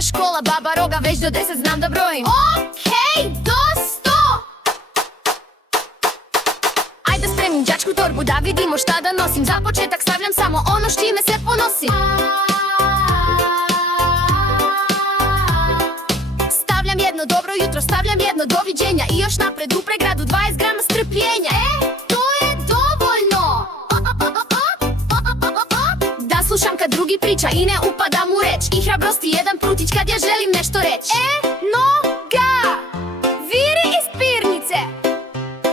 nije škola Baba Roga, već do 10 znam da brojim. Okej, do 100. Ajde spremim đačku torbu da vidimo šta da nosim. Za početak stavljam samo ono s čime se ponosim. Stavljam jedno dobro jutro, stavljam jedno doviđenja i još napred u pregradu 20 grama strpljenja. To je dovoljno. Da slušam kad drugi priča i ne upadam u reč. I hrabrosti jedan prutić kad ja želim nešto reći. Noga, viri iz pirnice.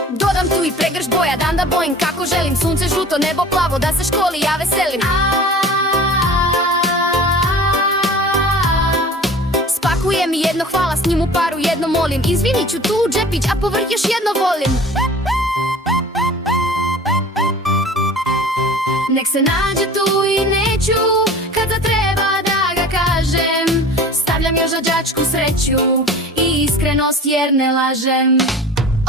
Dodam tu i pregršt boja, dan da bojim kako želim. Sunce žuto, nebo plavo, da se školi ja veselim. Spakujem i jedno hvala, s njim u paru jedno molim. Izvinit ću tu džepić, a povrh još jedno volim. Nek se nađe tu i neću, kad zatreba da ga kažem. Stavljam još za đačku sreću i iskrenost jer ne lažem.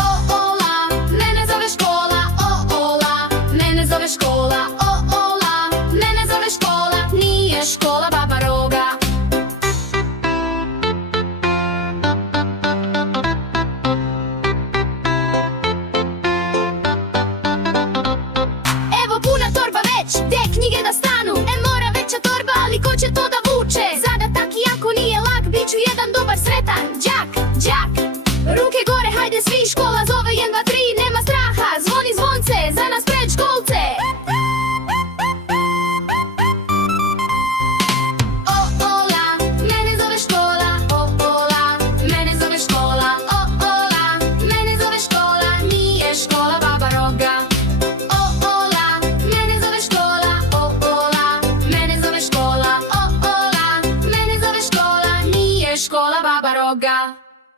O-ola, mene zove škola, o-ola, mene zove škola, o-ola, mene zove škola, nije škola Baba Roga. Evo puna torba već, gde knjige da stanu? Mora veća torba, ali ko će to da vuče? Zadatak iako nije lak, bit ću jedan dobar sretan đak, đak. Ruke gore, hajde svi, škola zove 1, 2, 3, nema straha. Zvoni zvonce, za nas predškolce. O-ola, mene zove škola, o-ola, mene zove škola, o-ola, mene zove škola, nije škola Baba Roga. O-ola, mene zove škola, o-ola, mene zove škola, o-ola, mene zove škola, nije škola Baba Roga.